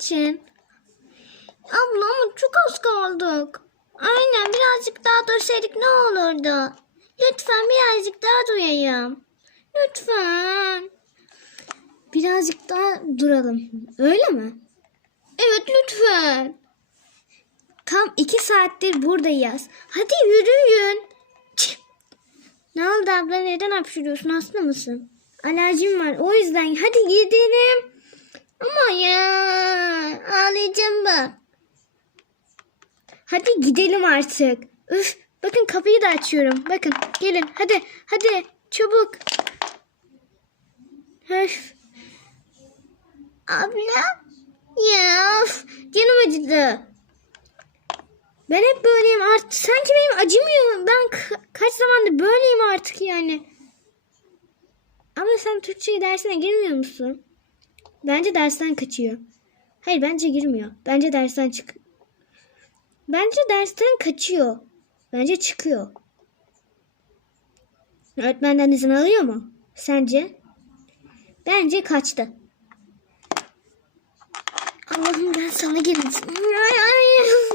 için. Abla ama çok az kaldık. Aynen birazcık daha dursaydık ne olurdu? Lütfen birazcık daha duyayım. Lütfen. Birazcık daha duralım. Öyle mi? Evet lütfen. Tam iki saattir buradayız. Hadi yürüyün. Ne oldu abla neden hapşırıyorsun hasta mısın? Alerjim var o yüzden hadi gidelim. Ama ya ağlayacağım bak. Hadi gidelim artık. Üf, bakın kapıyı da açıyorum. Bakın gelin hadi hadi çabuk. Üf. Abla. Ya of, canım acıdı. Ben hep böyleyim artık. Sanki benim acımıyor. Ben ka- kaç zamandır böyleyim artık yani. Ama sen Türkçe dersine girmiyor musun? Bence dersten kaçıyor. Hayır bence girmiyor. Bence dersten çık. Bence dersten kaçıyor. Bence çıkıyor. Öğretmenden izin alıyor mu? Sence? Bence kaçtı. Allah'ım ben sana geleceğim.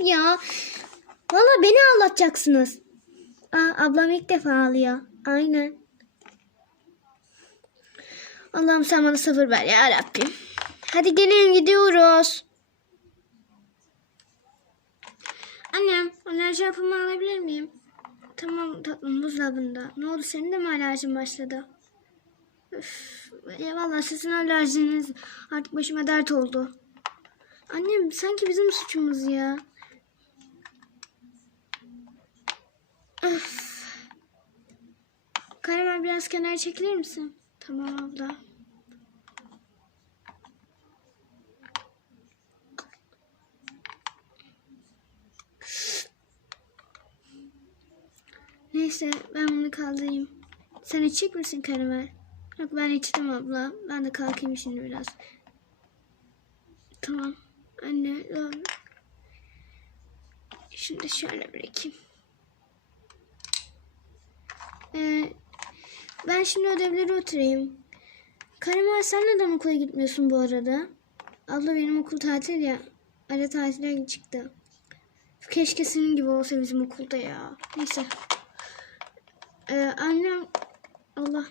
Ya. Valla beni ağlatacaksınız. Aa, ablam ilk defa ağlıyor. Aynen. Allah'ım sen bana sabır ver ya Rabbim. Hadi gelin gidiyoruz. Annem alerji yapımı alabilir miyim? Tamam tatlım buzdolabında. Ne oldu senin de mi alerjin başladı? Üf, ya sizin alerjiniz artık başıma dert oldu. Annem sanki bizim suçumuz ya. Öf. Karamel biraz kenara çekilir misin? Tamam abla. Neyse ben bunu kaldırayım. Sen içecek misin karamel? Yok ben içtim abla. Ben de kalkayım şimdi biraz. Tamam. Anne dur. Şimdi şöyle bırakayım. Ee, ben şimdi ödevleri oturayım. Karamel sen neden okula gitmiyorsun bu arada? Abla benim okul tatil ya. Ara tatile çıktı. Keşke senin gibi olsa bizim okulda ya. Neyse. Ee, annem Allah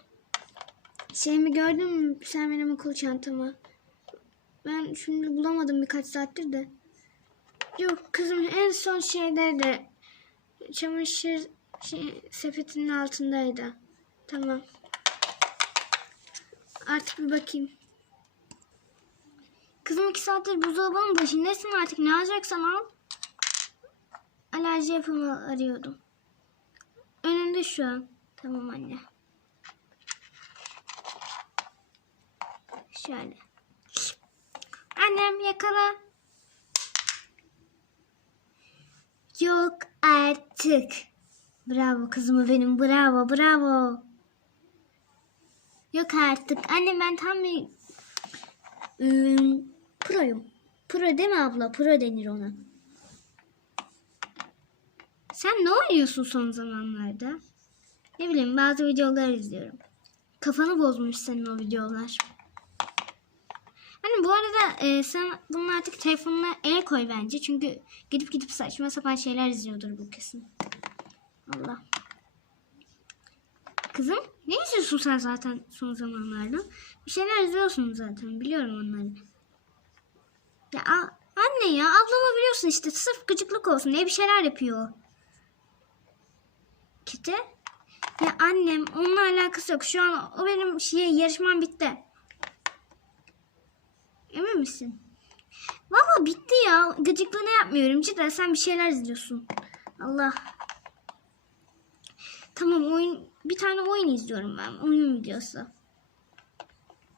şeyimi gördün mü sen benim okul çantamı? Ben şimdi bulamadım birkaç saattir de. Yok kızım en son şeydeydi. Çamaşır şey, sepetinin altındaydı. Tamam. Artık bir bakayım. Kızım iki saattir buzdolabının başındasın artık. Ne alacaksan al. Alerji yapımı arıyordum. Önünde şu an. Tamam anne. Şöyle. Annem yakala. Yok artık. Bravo kızımı benim. Bravo bravo. Yok artık. Anne ben tam bir ıı, proyum. Pro değil mi abla? Pro denir ona. Sen ne oynuyorsun son zamanlarda? Ne bileyim bazı videolar izliyorum. Kafanı bozmuş senin o videolar. Hani bu arada e, sen bunun artık telefonuna el koy bence. Çünkü gidip gidip saçma sapan şeyler izliyordur bu kesin. Allah. Kızım ne izliyorsun sen zaten son zamanlarda? Bir şeyler izliyorsun zaten biliyorum onları. Ya anne ya ablama biliyorsun işte sırf gıcıklık olsun diye bir şeyler yapıyor. Kiti? Ya annem onunla alakası yok. Şu an o benim şey yarışmam bitti. Emin misin? Valla bitti ya. Gıcıklığını yapmıyorum. Cidden sen bir şeyler izliyorsun. Allah. Tamam oyun bir tane oyun izliyorum ben. Oyun videosu.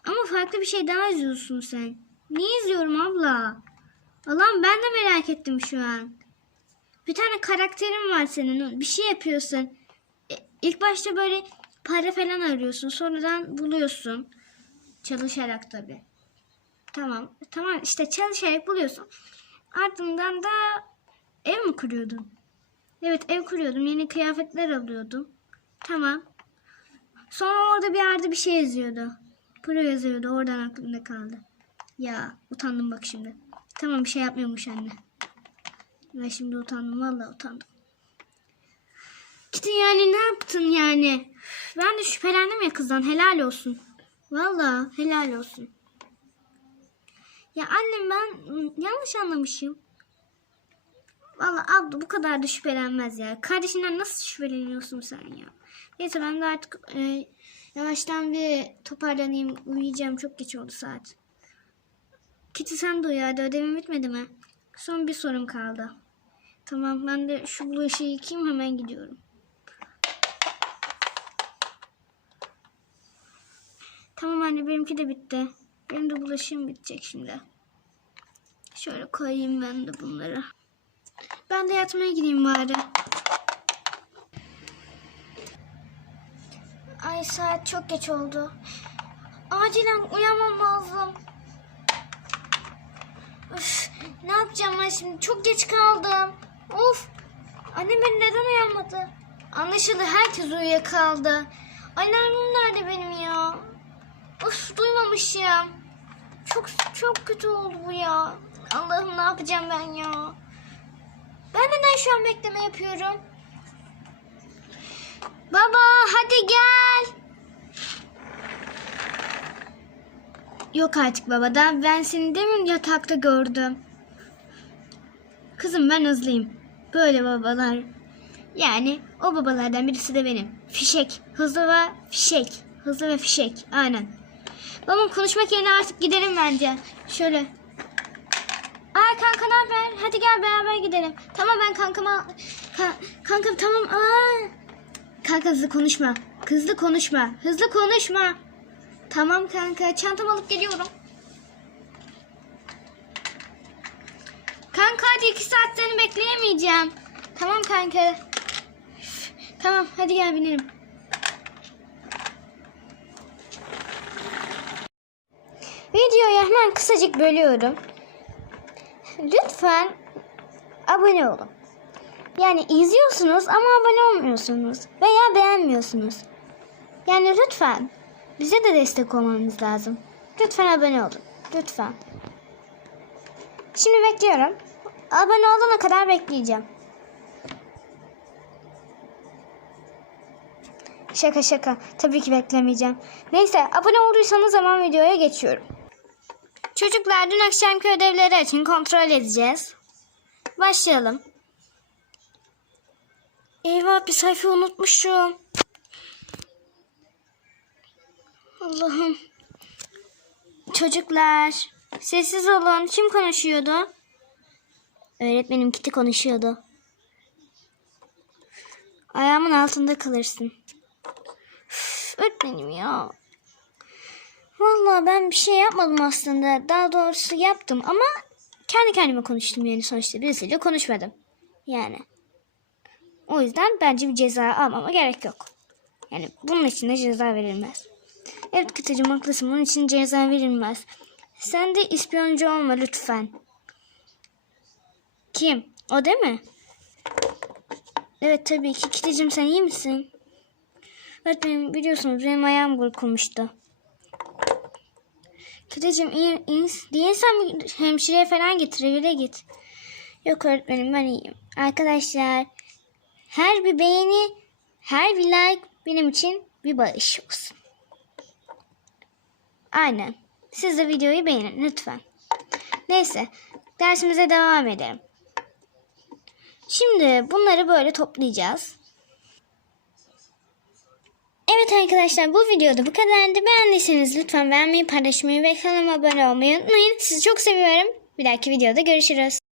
Ama farklı bir şey daha izliyorsun sen. Ne izliyorum abla? Allah'ım ben de merak ettim şu an. Bir tane karakterin var senin. Bir şey yapıyorsun. E, İlk başta böyle para falan arıyorsun. Sonradan buluyorsun. Çalışarak tabii. Tamam. Tamam işte çalışarak buluyorsun. Ardından da ev mi kuruyordun? Evet ev kuruyordum. Yeni kıyafetler alıyordum. Tamam. Sonra orada bir yerde bir şey yazıyordu. Pro yazıyordu. Oradan aklımda kaldı. Ya utandım bak şimdi. Tamam bir şey yapmıyormuş anne. Ben şimdi utandım. Vallahi utandım. Kitty yani ne yaptın yani? Ben de şüphelendim ya kızdan. Helal olsun. Vallahi helal olsun. Ya annem ben yanlış anlamışım. Vallahi abla bu kadar da şüphelenmez ya. Kardeşinden nasıl şüpheleniyorsun sen ya? Neyse ben de artık e, yavaştan bir toparlanayım. Uyuyacağım. Çok geç oldu saat. Kitty sen de uyu hadi. Ödevin bitmedi mi? Son bir sorum kaldı. Tamam ben de şu bulaşığı yıkayayım hemen gidiyorum. Tamam anne benimki de bitti. Benim de bulaşığım bitecek şimdi. Şöyle koyayım ben de bunları. Ben de yatmaya gideyim bari. Ay saat çok geç oldu. Acilen uyanmam lazım. Üf, ne yapacağım ben şimdi? Çok geç kaldım. Of. Annem beni neden uyanmadı? Anlaşıldı herkes uyuyakaldı. Alarmım nerede benim ya? Of duymamışım. Çok çok kötü oldu bu ya. Allah'ım ne yapacağım ben ya? Ben neden şu an bekleme yapıyorum? Baba hadi gel. Yok artık baba. Daha ben seni demin yatakta gördüm. Kızım ben hızlıyım. Böyle babalar. Yani o babalardan birisi de benim. Fişek. Hızlı ve fişek. Hızlı ve fişek. Aynen. Babam konuşmak yerine artık gidelim bence. Şöyle. Aa kanka ne haber? Hadi gel beraber gidelim. Tamam ben kankama... Ka kanka tamam. Aa. Kanka hızlı konuşma. Hızlı konuşma. Hızlı konuşma. Tamam kanka. Çantamı alıp geliyorum. Kanka hadi iki saat seni bekleyemeyeceğim. Tamam kanka. Tamam hadi gel binelim. Videoyu hemen kısacık bölüyorum. Lütfen abone olun. Yani izliyorsunuz ama abone olmuyorsunuz veya beğenmiyorsunuz. Yani lütfen bize de destek olmanız lazım. Lütfen abone olun. Lütfen. Şimdi bekliyorum. Abone olana kadar bekleyeceğim. Şaka şaka. Tabii ki beklemeyeceğim. Neyse abone olduysanız hemen videoya geçiyorum. Çocuklar dün akşamki ödevleri için kontrol edeceğiz. Başlayalım. Eyvah bir sayfa unutmuşum. Allah'ım. Çocuklar sessiz olun. Kim konuşuyordu? Öğretmenim Kiti konuşuyordu. Ayağımın altında kalırsın. Üf, öğretmenim ya. Vallahi ben bir şey yapmadım aslında. Daha doğrusu yaptım ama kendi kendime konuştum yani sonuçta birisiyle konuşmadım. Yani. O yüzden bence bir ceza almama gerek yok. Yani bunun için de ceza verilmez. Evet Kıtacığım haklısın. Bunun için ceza verilmez. Sen de ispiyoncu olma lütfen. Kim? O değil mi? Evet tabii ki. Kitacığım sen iyi misin? Evet benim biliyorsunuz benim ayağım burkulmuştu. Kitacığım iyi, iyi değilsen hemşireye falan getir evine git. Yok öğretmenim ben iyiyim. Arkadaşlar her bir beğeni, her bir like benim için bir bağış olsun. Aynen. Siz de videoyu beğenin lütfen. Neyse dersimize devam edelim. Şimdi bunları böyle toplayacağız. Evet arkadaşlar bu videoda bu kadardı. Beğendiyseniz lütfen beğenmeyi, paylaşmayı ve kanalıma abone olmayı unutmayın. Sizi çok seviyorum. Bir dahaki videoda görüşürüz.